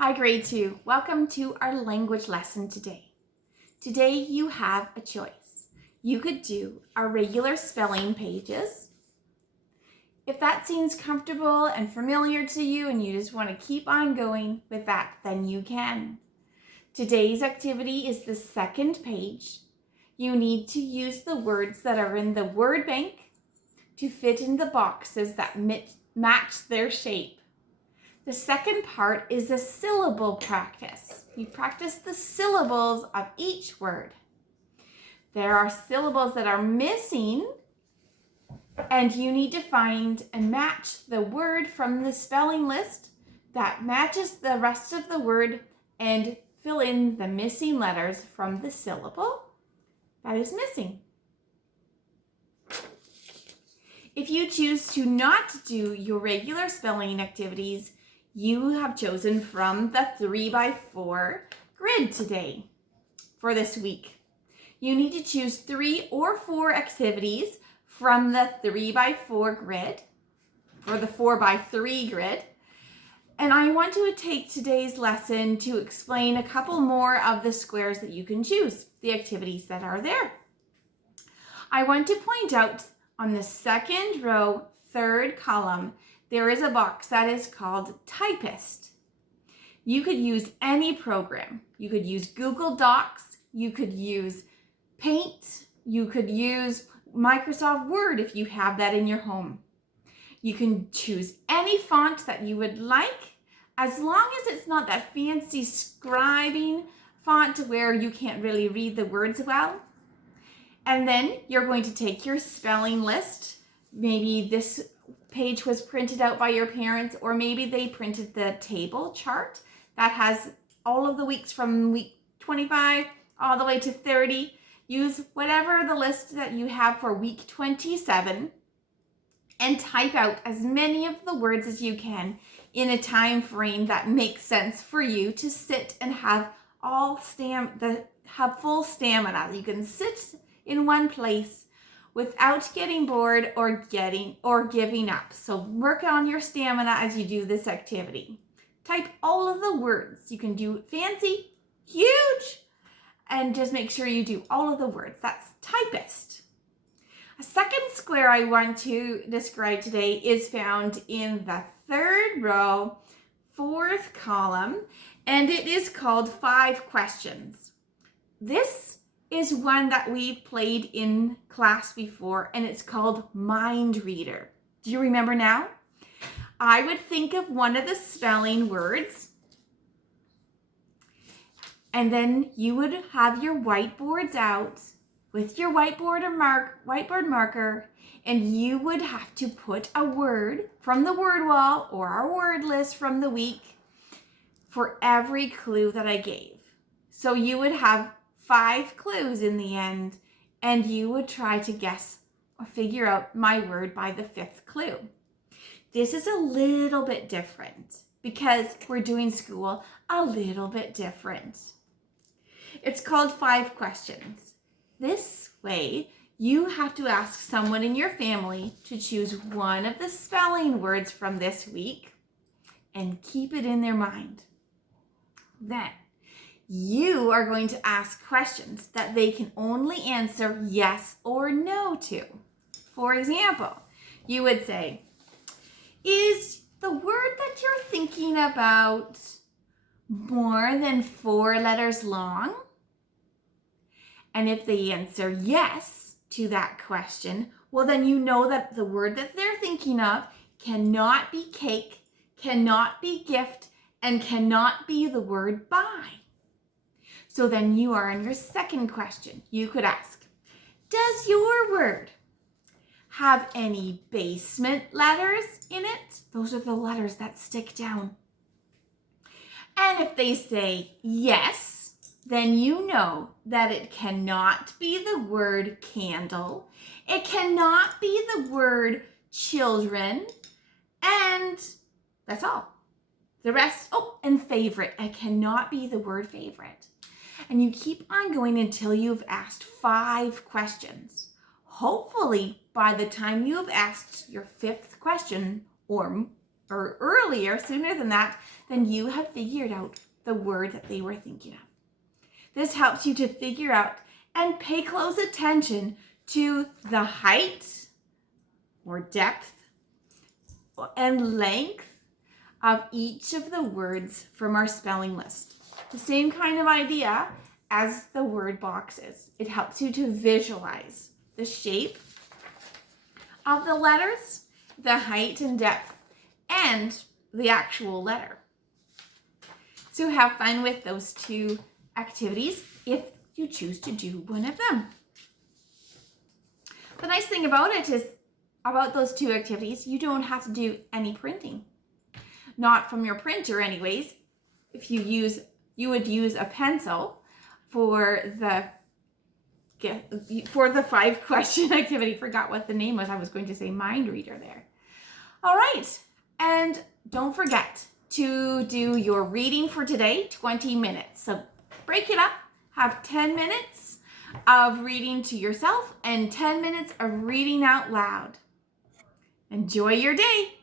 Hi, grade 2. Welcome to our language lesson today. Today you have a choice. You could do our regular spelling pages. If that seems comfortable and familiar to you and you just want to keep on going with that, then you can. Today's activity is the second page. You need to use the words that are in the word bank to fit in the boxes that match their shape. The second part is a syllable practice. You practice the syllables of each word. There are syllables that are missing, and you need to find and match the word from the spelling list that matches the rest of the word and fill in the missing letters from the syllable that is missing. If you choose to not do your regular spelling activities, you have chosen from the 3x4 grid today for this week. You need to choose 3 or 4 activities from the 3x4 grid or the 4x3 grid. And I want to take today's lesson to explain a couple more of the squares that you can choose, the activities that are there. I want to point out on the second row, third column, there is a box that is called Typist. You could use any program. You could use Google Docs. You could use Paint. You could use Microsoft Word if you have that in your home. You can choose any font that you would like, as long as it's not that fancy scribing font where you can't really read the words well. And then you're going to take your spelling list. Maybe this page was printed out by your parents, or maybe they printed the table chart that has all of the weeks from week 25 all the way to 30. Use whatever the list that you have for week 27 and type out as many of the words as you can in a time frame that makes sense for you to sit and have full stamina. You can sit in one place without getting bored or giving up. So work on your stamina as you do this activity. Type all of the words. You can do fancy, huge, and just make sure you do all of the words. That's Typist. A second square I want to describe today is found in the third row, fourth column, and it is called 5 questions. This is one that we've played in class before, and it's called Mind Reader. Do you remember now? I would think of one of the spelling words, and then you would have your whiteboards out with your whiteboard marker, and you would have to put a word from the word wall or our word list from the week for every clue that I gave. So you would have 5 clues in the end, and you would try to guess or figure out my word by the 5th clue. This is a little bit different because we're doing school a little bit different. It's called 5 questions. This way, you have to ask someone in your family to choose one of the spelling words from this week and keep it in their mind. Then, you are going to ask questions that they can only answer yes or no to. For example, you would say, is the word that you're thinking about more than 4 letters long? And if they answer yes to that question, well, then you know that the word that they're thinking of cannot be cake, cannot be gift, and cannot be the word buy. So then you are on your second question. You could ask, does your word have any basement letters in it? Those are the letters that stick down. And if they say yes, then you know that it cannot be the word candle. It cannot be the word children. And that's all. The rest, and favorite. It cannot be the word favorite. And you keep on going until you've asked 5 questions. Hopefully, by the time you have asked your 5th question, or or earlier, sooner than that, then you have figured out the word that they were thinking of. This helps you to figure out and pay close attention to the height or depth and length of each of the words from our spelling list. The same kind of idea as the word boxes. It helps you to visualize the shape of the letters, the height and depth, and the actual letter. So have fun with those two activities if you choose to do one of them. The nice thing about it is, about those two activities, you don't have to do any printing. Not from your printer anyways. If you would use a pencil for the 5-question activity. Forgot what the name was. I was going to say mind reader there. All right. And don't forget to do your reading for today, 20 minutes. So break it up. Have 10 minutes of reading to yourself and 10 minutes of reading out loud. Enjoy your day.